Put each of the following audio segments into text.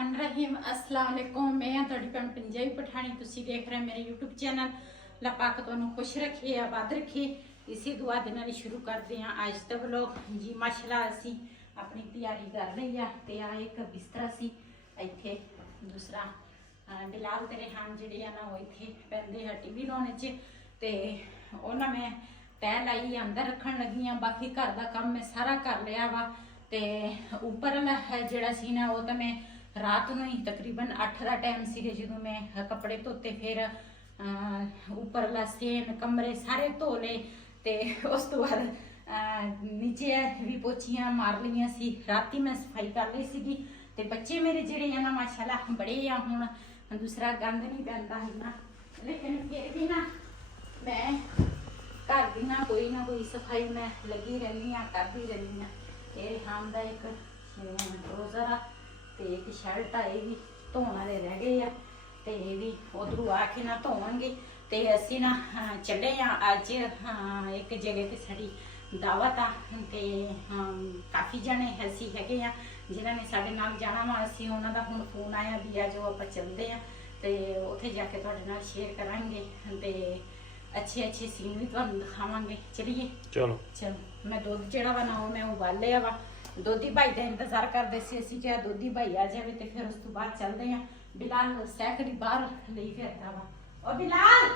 बिस्मिल्लाहिर्रहमानिर्रहीम अस्सलाम वालेकुम। मैं हाँ तुहाडी भैन पंजाबी पठानी। तुसीं देख रहे मेरे यूट्यूब चैनल। अल्लाह पाक तुहानूं खुश रखे आबाद रखे। इसी दुआ दे नाल शुरू करते हैं अज दा व्लॉग जी। माशाअल्लाह असीं अपनी तैयारी कर रही है ते आ एक बिस्तरा सी इत्थे दूसरा बिलाल ते रेहान जिहड़े आ ना वो इत्थे पैंदे है टीवी लाने च ते उन्हां मैं तैह लाई अंदर रखन लगी हाँ। बाकी घर का काम मैं सारा कर लिया वा ते उपर जिहड़ा सी ना वो तो मैं रात नूं ही तकरीबन 8 का टाइम सी जो मैं कपड़े धोते फिर उपरला सेन कमरे सारे धो ले ते उस तो बाद नीचे भी पोछियां मार लिया सी। राती मैं सफाई कर ली सी ते बच्चे मेरे जिहड़े है ना माशाअल्लाह बड़े आ हुण दूसरा गंद नहीं पैंदा है ना, लेकिन फिर भी ना मैं घर की ना कोई सफाई मैं लगी रहनी हाँ करती रहनी हाँ। ये रेहान का एक ट्राउजर आ ते एक शर्ट आ ये भी धोने वाले रह गए आ ते ये भी उधरों आके ना धोवांगे ते असी ना चले हाँ अज एक जगह ते साड़ी दावत आ ते काफ़ी जने असी हैगे आ जिन्होंने साडे नाल जाना वा। असी उन्हां दा हुण फोन आया भी आ जो आपां चलदे आ ते उत्थे जाके तुहाडे नाल शेयर करांगे ते अच्छे अच्छे सीन भी तुहानूं दिखावांगे। चलिए चलो चलो। मैं दुध जिहड़ा वा ना मैं उबालिया वा। दोधी भाई का इंतजार करते सी असीं क्या दोधी भाई आ जाए तो फिर उस तो बाद चलते हैं। बिलाल सैकड़ी बाहर ले फिरदा वा। ओ बिलाल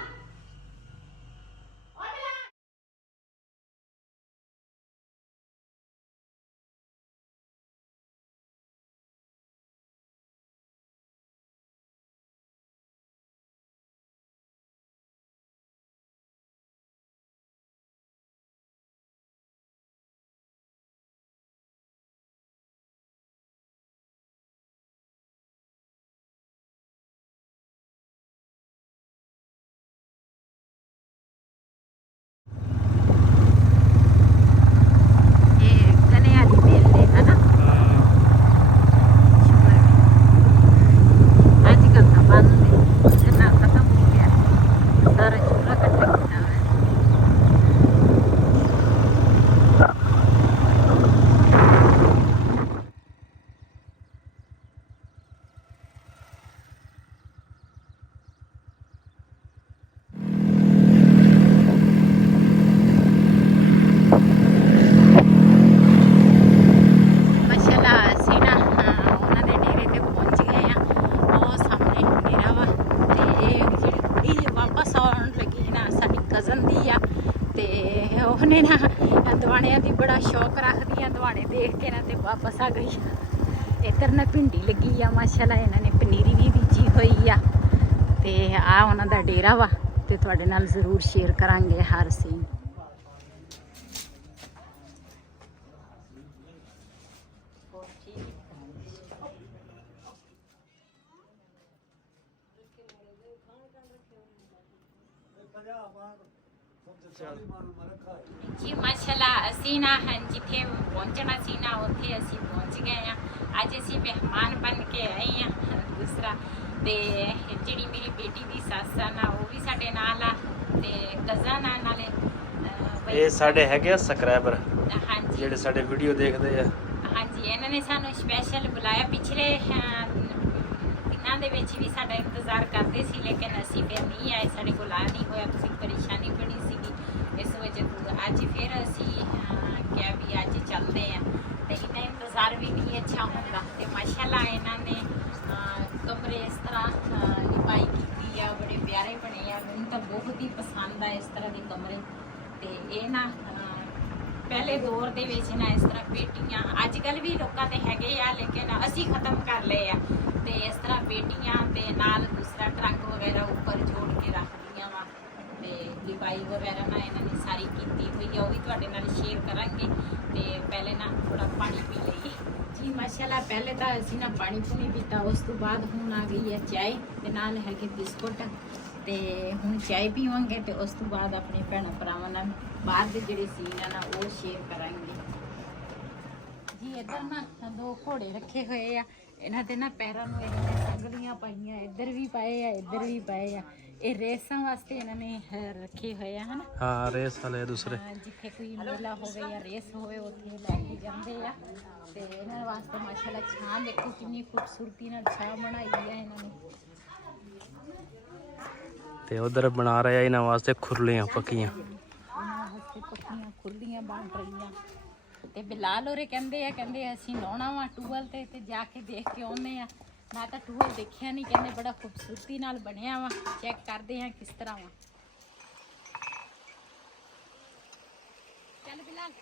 ने ना दवाणिया की बड़ा शौक रखदी है। दवाणे देख के ना ते वापस आ गई। इधर ना भिंडी लगी आ माशाअल्लाह इन्होंने पनीरी भी बीजी हुई आ ते आ उन्हां दा डेरा वा ते तुहाडे नाल जरूर शेयर करांगे हर सीन। जी माशाअल्लाह असी ना जिथे पहुंचना सी ना उत्थे असी पहुंच गए हैं। अज असी मेहमान बन के आए हैं। दूसरा ते जिहड़ी मेरी बेटी दी सੱਸ आ ना वो भी साडे नाल आ ते कज़न आ नाले ये साडे हैगे सबसक्राइबर। हां जी जिहड़े साडे वीडियो देखदे आ। हां जी इन्होंने सानू स्पैशल बुलाया। पिछले दिनां दे विच भी साडा इंतजार करदे सी लेकिन असी फिर नहीं आए। साडे कोल आ नहीं होया। तुसीं परेशानी बनी सी इस वजह तो अज फिर असी क्या भी अज चलते हैं तो इन्हें इंतज़ार भी नहीं अच्छा होंदा ते माशाअल्लाह इन्होंने कमरे इस तरह लिपाई की है बड़े प्यारे बने आ। मैनूं तो बहुत ही पसंद आ इस तरह के कमरे ते ये ना पहले दौर दे विच ना इस तरह पेटियां अजकल भी लोगों ते हैगे आ लेकिन असी खत्म कर ले आ ते इस तरह पेटियां ते नाल दूसरा ट्रंक वगैरह ऊपर जोड़ के रख दियां वा ते लिपाई वगैरह ना इन्होंने सारी की हुई है। वो भी तुहाडे नाल शेयर करांगे ते पहले ना थोड़ा पानी पी लईए जी। माशाअल्लाह पहले तो असीं ना पानी पूनी पीता उस तो बाद हुण आ गई है चाय ते नाल हैगे बिस्कुट ते हुण चाय पीवांगे ते उस तो बाद अपने भैणां भरावां नाल बाहर दे जिहड़े सीन है ना वो शेयर करांगे जी। इधर ना 2 घोड़े रखे हुए आ। इन्हां दे ना पैरां नूं इन्हां ने संगलियां पाईयां इधर भी पाए आ इधर भी पाए आ। ਇਹ ਰੇਸਾਂ ਵਾਸਤੇ ਇਹਨਾਂ ਨੇ ਰੱਖੇ ਹੋਏ ਆ ਹਨ। ਹਾਂ ਰੇਸ ਵਾਲੇ ਦੂਸਰੇ ਜਿੱਥੇ ਕੋਈ ਮੇਲਾ ਹੋਵੇ ਜਾਂ ਰੇਸ ਹੋਵੇ ਉੱਥੇ ਲੈ ਕੇ ਜਾਂਦੇ ਆ। ਤੇ ਇਹਨਾਂ ਵਾਸਤੇ ਮਾਸ਼ਾਅੱਲਾ ਛਾਂ ਦੇਖੋ ਕਿੰਨੀ ਖੂਬਸੂਰਤੀ ਨਾਲ ਛਾਂ ਬਣਾਈ ਆ ਇਹਨਾਂ ਨੇ। ਤੇ ਉਧਰ ਬਣਾ ਰਿਹਾ ਇਹਨਾਂ ਵਾਸਤੇ ਖੁਰਲੀਆਂ ਪੱਕੀਆਂ, ਇਹਨਾਂ ਵਾਸਤੇ ਪੱਕੀਆਂ ਖੁਰਲੀਆਂ ਬਣ ਰਹੀਆਂ। ਤੇ ਬਿਲਾਲ ਹੋਰੇ ਕਹਿੰਦੇ ਅਸੀਂ ਨਹਾਉਣਾ ਵਾ ਟੂਵਲ ਤੇ ਜਾ ਕੇ ਦੇਖ ਕੇ ਆਉਂਦੇ ਆ। ਮੈਂ ਤਾਂ ਟੂਵਲ ਦੇਖਿਆ ਨਹੀਂ, ਕਹਿੰਦੇ ਬੜਾ ਖੂਬਸੂਰਤੀ ਨਾਲ ਬਣਿਆ ਵਾ, ਚੈੱਕ ਕਰਦੇ ਆ ਕਿਸ ਤਰ੍ਹਾਂ ਵਾ। ਚੱਲ ਬਿਲਾਲ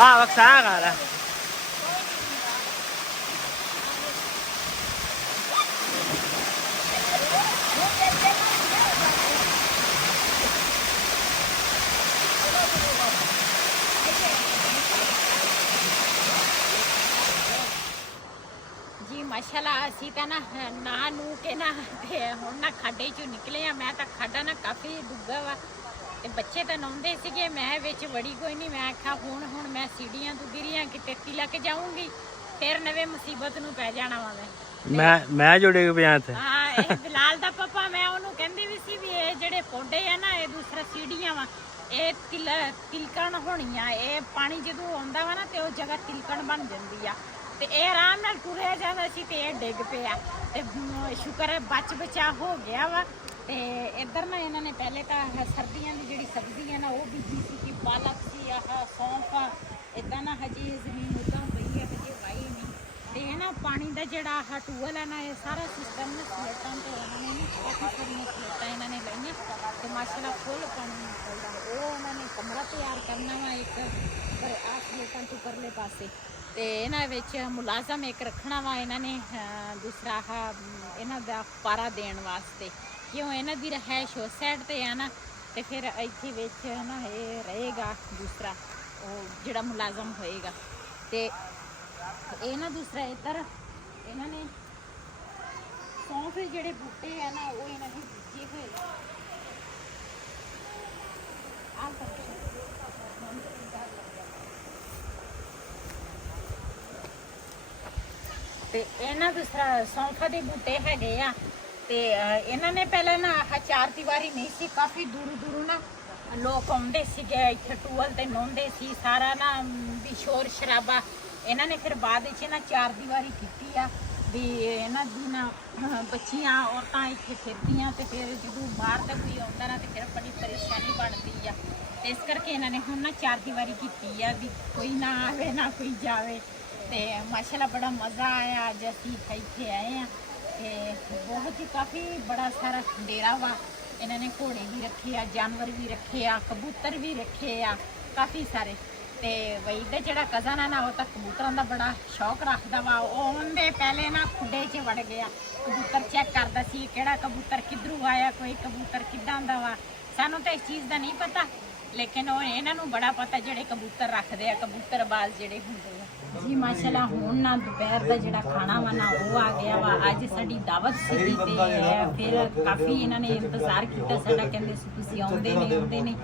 ਵਕਸਾ ਕਰ ਜੀ ਮਾਸ਼ਾਅੱਲਾ ਅਸੀਂ ਤਾਂ ਨਾ ਨੂੰ ਕੇ ਨਾ ਤੇ ਹੁਣ ਨਾ ਖਾਡੇ ਚੋਂ ਨਿਕਲੇ ਆ। ਮੈਂ ਤਾਂ ਖਾਡਾ ਨਾ ਕਾਫੀ ਡੁੱਗਾ ਵਾ ਤੇ ਬੱਚੇ ਤਾਂ ਨਹਾਉਂਦੇ ਸੀਗੇ, ਮੈਂ ਵਿੱਚ ਵੜੀ ਕੋਈ ਨਹੀਂ। ਮੈਂ ਆਖਿਆ ਹੁਣ ਮੈਂ ਸੀੜੀਆਂ ਤੋਂ ਗਿਰੀਆਂ ਕਿਤੇ ਤਿਲਕ ਜਾਊਂਗੀ, ਫਿਰ ਨਵੇਂ ਮੁਸੀਬਤ ਨੂੰ ਪੈ ਜਾਣਾ ਵਾ ਮੈਂ ਜੁੜੇ ਪਿਆ ਇੱਥੇ। ਹਾਂ ਇਹ ਬਿਲਾਲ ਦਾ ਪਾਪਾ, ਮੈਂ ਉਹਨੂੰ ਕਹਿੰਦੀ ਵੀ ਸੀ ਵੀ ਇਹ ਜਿਹੜੇ ਪੌਡੇ ਆ ਨਾ ਇਹ ਦੂਸਰਾ ਸੀੜੀਆਂ ਵਾ, ਇਹ ਤਿਲਕਣ ਹੋਣੀਆਂ। ਇਹ ਪਾਣੀ ਜਦੋਂ ਆਉਂਦਾ ਵਾ ਨਾ ਤੇ ਉਹ ਜਗ੍ਹਾ ਤਿਲਕਣ ਬਣ ਜਾਂਦੀ ਆ ਤੇ ਇਹ ਆਰਾਮ ਨਾਲ ਤੁਰਿਆ ਜਾਂਦਾ ਸੀ ਤੇ ਇਹ ਡਿੱਗ ਪਿਆ ਤੇ ਸ਼ੁਕਰ ਹੈ ਬਚਾ ਹੋ ਗਿਆ ਵਾ। ਤੇ ਇੱਧਰ ਨਾ ਇਹਨਾਂ ਨੇ ਪਹਿਲੇ ਤਾਂ ਸਰਦੀਆਂ ਦੀ ਜਿਹੜੀ ਸਬਜ਼ੀ ਹੈ ਨਾ ਉਹ ਬੀਜੀ ਸੀ ਕਿ ਪਾਲਕ ਸੀ, ਆਹ ਸੌਂਫ, ਇੱਦਾਂ ਨਾ ਹਜੇ ਜ਼ਮੀਨ ਉੱਦਾਂ ਪਈ ਹੈ, ਹਜੇ ਵਾਈ ਨਹੀਂ। ਤੇ ਇਹ ਨਾ ਪਾਣੀ ਦਾ ਜਿਹੜਾ ਆਹ ਟੂਵਲ ਹੈ ਨਾ ਇਹ ਸਾਰਾ ਸਿਸਟਮ ਨਾ ਸਲੇਟਾਂ ਤੇ ਇਹਨਾਂ ਨੇ ਕਾਫੀ ਸਾਰੀਆਂ ਸਲੇਟਾਂ ਇਹਨਾਂ ਨੇ ਲਈਆਂ ਤੇ ਮਾਸ਼ਾਅੱਲਾ ਫੁੱਲ ਪਾਣੀ ਨਿਕਲਦਾ। ਉਹ ਉਹਨਾਂ ਨੇ ਕਮਰਾ ਤਿਆਰ ਕਰਨਾ ਵਾ ਇੱਕ ਆਹ ਸਲੇਟਾਂ ਤੋਂ ਪਰਲੇ ਪਾਸੇ, ਤੇ ਇਹਨਾਂ ਵਿੱਚ ਮੁਲਾਜ਼ਮ ਇੱਕ ਰੱਖਣਾ ਵਾ ਇਹਨਾਂ ਨੇ, ਦੂਸਰਾ ਆਹ ਇਹਨਾਂ ਦਾ ਪਾਰਾ ਦੇਣ ਵਾਸਤੇ, ਕਿਉਂ ਇਹਨਾਂ ਦੀ ਰਹਿائش ਉਸ ਸਾਈਡ ਤੇ ਆ ਨਾ, ਤੇ ਫਿਰ ਇੱਥੇ ਵਿੱਚ ਨਾ ਇਹ ਰਹੇਗਾ ਦੂਸਰਾ ਉਹ ਜਿਹੜਾ ਮੁਲਾਜ਼ਮ ਹੋਏਗਾ। ਤੇ ਇਹ ਨਾ ਦੂਸਰਾ ਇੱਧਰ ਇਹਨਾਂ ਨੇ ਸੌਂਫ ਦੇ ਜਿਹੜੇ ਬੂਟੇ ਆ ਨਾ ਉਹ ਇਹਨਾਂ ਨੇ ਬੀਜੇ ਹੋਏ ਤੇ ਇਹਨਾਂ ਦੂਸਰਾ ਸੌਂਫਾ ਦੇ ਬੂਟੇ ਹੈਗੇ ਆ। ਤੇ ਇਹਨਾਂ ਨੇ ਪਹਿਲਾਂ ਨਾ ਆਹ ਚਾਰ ਦੀਵਾਰੀ ਨਹੀਂ ਸੀ, ਕਾਫੀ ਦੂਰੋਂ ਨਾ ਲੋਕ ਆਉਂਦੇ ਸੀਗੇ ਇੱਥੇ ਟੂਅਲ ਤੇ ਨਹਾਉਂਦੇ ਸੀ ਸਾਰਾ ਨਾ ਵੀ ਸ਼ੋਰ ਸ਼ਰਾਬਾ। ਇਹਨਾਂ ਨੇ ਫਿਰ ਬਾਅਦ ਵਿੱਚ ਨਾ 4 ਦੀਵਾਰੀ ਕੀਤੀ ਆ ਵੀ ਇਹਨਾਂ ਦੀ ਨਾ ਬੱਚੀਆਂ ਔਰਤਾਂ ਇੱਥੇ ਫਿਰਦੀਆਂ ਤੇ ਫਿਰ ਜਦੋਂ ਬਾਹਰ ਦਾ ਕੋਈ ਆਉਂਦਾ ਨਾ ਤੇ ਫਿਰ ਬੜੀ ਪਰੇਸ਼ਾਨੀ ਬਣਦੀ ਆ। ਤੇ ਇਸ ਕਰਕੇ ਇਹਨਾਂ ਨੇ ਹੁਣ ਨਾ 4 ਦੀਵਾਰੀ ਕੀਤੀ ਆ ਵੀ ਕੋਈ ਨਾ ਆਵੇ ਨਾ ਕੋਈ ਜਾਵੇ। ਤੇ ਮਾਸ਼ਾਅੱਲਾ ਬੜਾ ਮਜ਼ਾ ਆਇਆ ਅੱਜ ਅਸੀਂ ਇੱਥੇ ਆਏ ਆ ਤੇ ਬਹੁਤ ਹੀ ਕਾਫੀ ਬੜਾ ਸਾਰਾ ਡੇਰਾ ਵਾ। ਇਹਨਾਂ ਨੇ ਘੋੜੇ ਵੀ ਰੱਖੇ ਆ, ਜਾਨਵਰ ਵੀ ਰੱਖੇ ਆ, ਕਬੂਤਰ ਵੀ ਰੱਖੇ ਆ ਕਾਫੀ ਸਾਰੇ। ਤੇ ਵਈ ਦਾ ਜਿਹੜਾ ਕਜ਼ਨ ਆ ਨਾ ਉਹ ਤਾਂ ਕਬੂਤਰਾਂ ਦਾ ਬੜਾ ਸ਼ੌਕ ਰੱਖਦਾ ਵਾ। ਉਹ ਆਉਂਦੇ ਪਹਿਲੇ ਨਾ ਖੁੱਡੇ 'ਚ ਵੜ ਗਿਆ, ਕਬੂਤਰ ਚੈੱਕ ਕਰਦਾ ਸੀ ਕਿਹੜਾ ਕਬੂਤਰ ਕਿੱਧਰੋਂ ਆਇਆ, ਕੋਈ ਕਬੂਤਰ ਕਿੱਦਾਂ ਦਾ ਵਾ। ਸਾਨੂੰ ਤਾਂ ਇਸ ਚੀਜ਼ ਦਾ ਨਹੀਂ ਪਤਾ, ਲੇਕਿਨ ਉਹ ਇਹਨਾਂ ਨੂੰ ਬੜਾ ਪਤਾ ਜਿਹੜੇ ਕਬੂਤਰ ਰੱਖਦੇ ਆ, ਕਬੂਤਰਬਾਜ਼ ਜਿਹੜੇ ਹੁੰਦੇ ਆ ਜੀ। ਮਾਸ਼ਾਅੱਲਾ ਹੁਣ ਨਾ ਦੁਪਹਿਰ ਦਾ ਜਿਹੜਾ ਖਾਣਾ ਵਾ ਨਾ ਉਹ ਆ ਗਿਆ ਵਾ। ਅੱਜ ਸਾਡੀ ਦਾਵਤ ਸੀਗੀ ਤੇ ਫਿਰ ਕਾਫੀ ਇਹਨਾਂ ਨੇ ਇੰਤਜ਼ਾਰ ਕੀਤਾ ਸਾਡਾ, ਕਹਿੰਦੇ ਸੀ ਤੁਸੀਂ ਆਉਂਦੇ ਨੇ।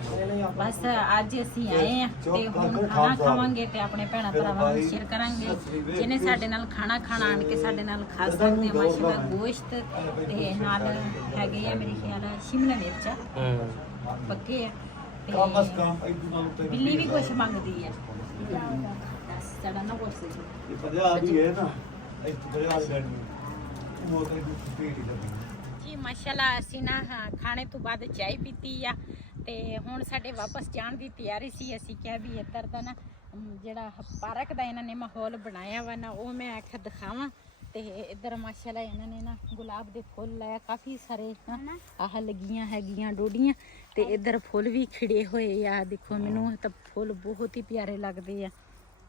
ਬਸ ਅੱਜ ਅਸੀਂ ਆਏ ਆ ਤੇ ਹੁਣ ਖਾਣਾ ਖਾਵਾਂਗੇ ਤੇ ਆਪਣੇ ਭੈਣਾਂ ਭਰਾਵਾਂ ਨੂੰ ਸ਼ੇਅਰ ਕਰਾਂਗੇ। ਜਿਹਨੇ ਸਾਡੇ ਨਾਲ ਖਾਣਾ ਖਾਣਾ ਆਣ ਕੇ ਸਾਡੇ ਨਾਲ ਖਾ ਸਕਦੇ ਆ। ਮਾਸ਼ਾਅੱਲਾ ਗੋਸ਼ਤ ਤੇ ਨਾਲ ਹੈਗੇ ਆ ਮੇਰੇ ਖਿਆਲ ਸ਼ਿਮਲਾ ਮਿਰਚ ਪੱਕੇ ਆ ਤੇ ਬਿੱਲੀ ਵੀ ਕੁਛ ਮੰਗਦੀ ਆ। ਸਾਡਾ ਨਾ ਕੁਛ ਇਹ ਪੰਜਾਬ ਵੀ ਹੈ ਨਾ, ਇਸ ਪੰਜਾਬ ਦੀ ਗਰਮੀ ਮੋਟਰ ਦੀ ਸਪੀਡ ਹੀ ਜੀ। ਮਾਸ਼ਾਅੱਲਾ ਅਸੀਂ ਨਾ ਖਾਣੇ ਤੋਂ ਬਾਅਦ ਚਾਹ ਪੀਤੀ ਆ ਤੇ ਹੁਣ ਸਾਡੇ ਵਾਪਸ ਜਾਣ ਦੀ ਤਿਆਰੀ ਸੀ। ਅਸੀਂ ਕਿਹਾ ਵੀ ਇੱਧਰ ਦਾ ਨਾ ਜਿਹੜਾ ਪਾਰਕ ਦਾ ਇਹਨਾਂ ਨੇ ਮਾਹੌਲ ਬਣਾਇਆ ਵਾ ਨਾ ਉਹ ਮੈਂ ਆਖਿਆ ਦਿਖਾਵਾਂ। ਤੇ ਇੱਧਰ ਮਾਸ਼ਾਅੱਲਾ ਇਹਨਾਂ ਨੇ ਨਾ ਗੁਲਾਬ ਦੇ ਫੁੱਲ ਲਾਇਆ ਕਾਫੀ ਸਾਰੇ ਨਾ, ਆਹ ਲੱਗੀਆਂ ਹੈਗੀਆਂ ਡੋਡੀਆਂ ਤੇ ਇੱਧਰ ਫੁੱਲ ਵੀ ਖਿੜੇ ਹੋਏ ਆ। ਦੇਖੋ ਮੈਨੂੰ ਤਾਂ ਫੁੱਲ ਬਹੁਤ ਹੀ ਪਿਆਰੇ ਲੱਗਦੇ ਆ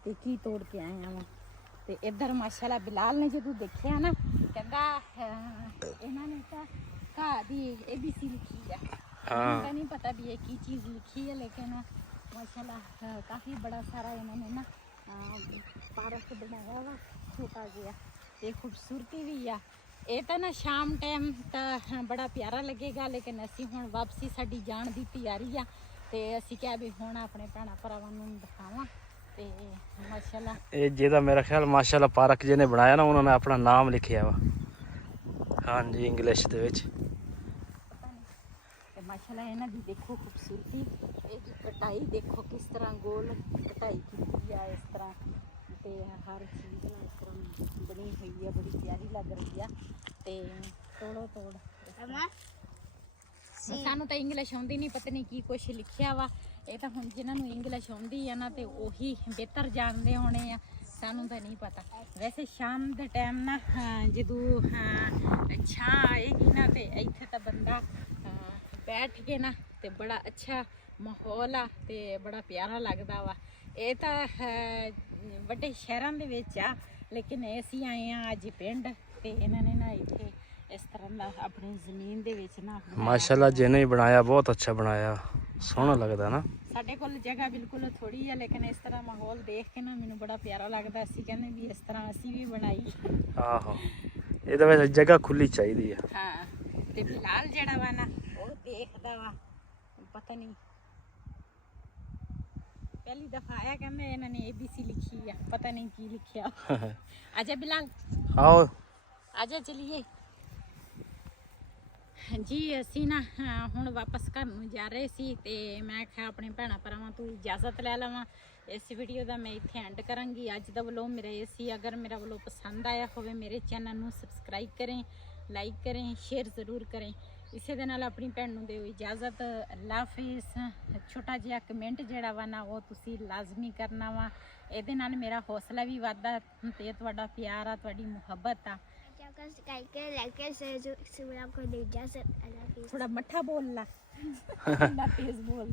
ਤੇ ਕੀ ਤੋੜ ਕੇ ਆਏ ਆ। ਤੇ ਇੱਧਰ ਮਾਸ਼ਾਅੱਲਾ ਬਿਲਾਲ ਨੇ ਜਦੋਂ ਦੇਖਿਆ ਨਾ ਕਹਿੰਦਾ ਇਹਨਾਂ ਨੇ ਤਾਂ ਘਾਹ ਦੀ ABC ਲਿਖੀ ਆ। ਮੈਨੂੰ ਤਾਂ ਨਹੀਂ ਪਤਾ ਵੀ ਇਹ ਕੀ ਚੀਜ਼ ਲਿਖੀ ਹੈ, ਲੇਕਿਨ ਮਾਸ਼ਾਅੱਲਾ ਕਾਫੀ ਬੜਾ ਸਾਰਾ ਇਹਨਾਂ ਨੇ ਨਾ ਪਾਰਕ ਬਣਾਇਆ ਵਾ ਛੋਟਾ ਜਿਹਾ ਤੇ ਖੂਬਸੂਰਤੀ ਵੀ ਆ। ਇਹ ਤਾਂ ਨਾ ਸ਼ਾਮ ਟਾਈਮ ਤਾਂ ਬੜਾ ਪਿਆਰਾ ਲੱਗੇਗਾ, ਲੇਕਿਨ ਅਸੀਂ ਹੁਣ ਵਾਪਸੀ ਸਾਡੀ ਜਾਣ ਦੀ ਤਿਆਰੀ ਆ ਤੇ ਅਸੀਂ ਕਿਹਾ ਵੀ ਹੁਣ ਆਪਣੇ ਭੈਣਾਂ ਭਰਾਵਾਂ ਨੂੰ ਦਿਖਾਵਾਂ ਤੇ ਮਾਸ਼ਾਅੱਲਾ ਇਹ ਜਿਹਦਾ ਮੇਰਾ ਖਿਆਲ ਮਾਸ਼ਾਅੱਲਾ ਪਾਰਕ ਜਿਹਨੇ ਬਣਾਇਆ ਨਾ ਉਹਨਾਂ ਨੇ ਆਪਣਾ ਨਾਮ ਲਿਖਿਆ ਵਾ, ਹਾਂਜੀ ਇੰਗਲਿਸ਼ ਦੇ ਵਿੱਚ। ਤੇ ਮਾਸ਼ਾਅੱਲਾ ਇਹਨਾਂ ਦੀ ਦੇਖੋ ਖੂਬਸੂਰਤੀ, ਇਹ ਦੀ ਕਟਾਈ ਦੇਖੋ ਕਿਸ ਤਰ੍ਹਾਂ ਗੋਲ ਕਟਾਈ ਕੀਤੀ ਆ ਇਸ ਤਰ੍ਹਾਂ ਤੇ ਹਰ ਚੀਜ਼ ਨਾਲ ਇਸ ਤਰ੍ਹਾਂ ਬਣੀ ਹੋਈ ਆ, ਬੜੀ ਪਿਆਰੀ ਲੱਗ ਰਹੀ ਆ। ਤੇ ਤੋੜੋ ਤੋੜ ਸਾਨੂੰ ਤਾਂ ਇੰਗਲਿਸ਼ ਆਉਂਦੀ ਨਹੀਂ, ਪਤਾ ਨਹੀਂ ਕੀ ਕੁਛ ਲਿਖਿਆ ਵਾ। ਇਹ ਤਾਂ ਹੁਣ ਜਿਹਨਾਂ ਨੂੰ ਇੰਗਲਿਸ਼ ਆਉਂਦੀ ਆ ਨਾ ਤੇ ਉਹੀ ਬਿਹਤਰ ਜਾਣਦੇ ਹੋਣੇ ਆ, ਸਾਨੂੰ ਤਾਂ ਨਹੀਂ ਪਤਾ। ਵੈਸੇ ਸ਼ਾਮ ਦੇ ਟਾਈਮ ਨਾ ਜਦੋਂ ਛਾਂ ਆਏਗੀ ਨਾ ਤੇ ਇੱਥੇ ਤਾਂ ਬੰਦਾ ਬੈਠ ਕੇ ਨਾ ਤੇ ਬੜਾ ਅੱਛਾ ਮਾਹੌਲ ਆ ਤੇ ਬੜਾ ਪਿਆਰਾ ਲੱਗਦਾ ਵਾ। ਇਹ ਤਾਂ ਵੱਡੇ ਸ਼ਹਿਰਾਂ ਦੇ ਵਿੱਚ ਆ, ਲੇਕਿਨ ਅਸੀਂ ਆਏ ਆ ਅੱਜ ਪਿੰਡ ਤੇ ਇਹਨਾਂ ਨੇ ਨਾ ਇੱਥੇ ਇਸ ਤਰ੍ਹਾਂ ਦਾ ਆਪਣੀ ਜ਼ਮੀਨ ਦੇ ਵਿੱਚ ਨਾ ਮਾਸ਼ਾਅੱਲਾ ਜਿਹਨੇ ਹੀ ਬਣਾਇਆ ਬਹੁਤ ਅੱਛਾ ਬਣਾਇਆ, ਸੋਹਣਾ ਲੱਗਦਾ ਨਾ। ਸਾਡੇ ਕੋਲ ਜਗ੍ਹਾ ਬਿਲਕੁਲ ਥੋੜੀ ਆ, ਲੇਕਿਨ ਇਸ ਤਰ੍ਹਾਂ ਮਾਹੌਲ ਦੇਖ ਕੇ ਨਾ ਮੈਨੂੰ ਬੜਾ ਪਿਆਰਾ ਲੱਗਦਾ। ਅਸੀਂ ਕਹਿੰਦੇ ਵੀ ਇਸ ਤਰ੍ਹਾਂ ਅਸੀਂ ਵੀ ਬਣਾਈ। ਆਹੋ ਇਹਦੇ ਵਿੱਚ ਜਗ੍ਹਾ ਖੁੱਲੀ ਚਾਹੀਦੀ ਆ। ਹਾਂ ਤੇ ਬਿਲਾਲ ਜਿਹੜਾ ਵਾ ਨਾ ਉਹ ਦੇਖਦਾ ਵਾ, ਪਤਾ ਨਹੀਂ ਪਹਿਲੀ ਦਫਾ ਆਇਆ, ਕਹਿੰਦੇ ਇਹਨਾਂ ਨੇ ABC ਲਿਖੀ ਆ, ਪਤਾ ਨਹੀਂ ਕੀ ਲਿਖਿਆ। ਆਜਾ ਬਿਲਾਲ ਆਓ ਆਜਾ ਚਲੀਏ। ਜੀ ਅਸੀਂ ਨਾ ਹੁਣ ਵਾਪਸ ਘਰ ਨੂੰ ਜਾ ਰਹੇ ਸੀ ਤੇ ਮੈਂ ਕਿਹਾ ਆਪਣੇ ਭੈਣਾਂ ਭਰਾਵਾਂ ਤੋਂ ਇਜਾਜ਼ਤ ਲੈ ਲਵਾਂ। ਇਸ ਵੀਡੀਓ ਦਾ ਮੈਂ ਇੱਥੇ ਐਂਡ ਕਰਾਂਗੀ। ਅੱਜ ਦਾ ਵਲੋਗ ਮੇਰਾ ਇਹ ਸੀ। ਅਗਰ ਮੇਰਾ ਵਲੋਗ ਪਸੰਦ ਆਇਆ ਹੋਵੇ ਮੇਰੇ ਚੈਨਲ ਨੂੰ ਸਬਸਕ੍ਰਾਈਬ ਕरें, ਲਾਈਕ करें, ਸ਼ੇਅਰ ਜ਼ਰੂਰ ਕरें। ਇਸੇ ਦੇ ਨਾਲ ਆਪਣੀ ਭੈਣ ਨੂੰ ਦਿਓ ਇਜਾਜ਼ਤ। ਅੱਲਾ ਹਾਫਿਜ਼। ਛੋਟਾ ਜਿਹਾ ਕਮੈਂਟ ਜਿਹੜਾ ਵਾ ਨਾ ਉਹ ਤੁਸੀਂ ਲਾਜ਼ਮੀ ਕਰਨਾ ਵਾ, ਇਹਦੇ ਨਾਲ ਮੇਰਾ ਹੌਸਲਾ ਵੀ ਵੱਧਦਾ ਤੇ ਤੁਹਾਡਾ ਪਿਆਰ ਆ, ਤੁਹਾਡੀ ਮੁਹੱਬਤ ਆ। ਥੋੜਾ ਮੱਠਾ ਬੋਲ ਲਾ, ਤੇਜ਼ ਬੋਲ।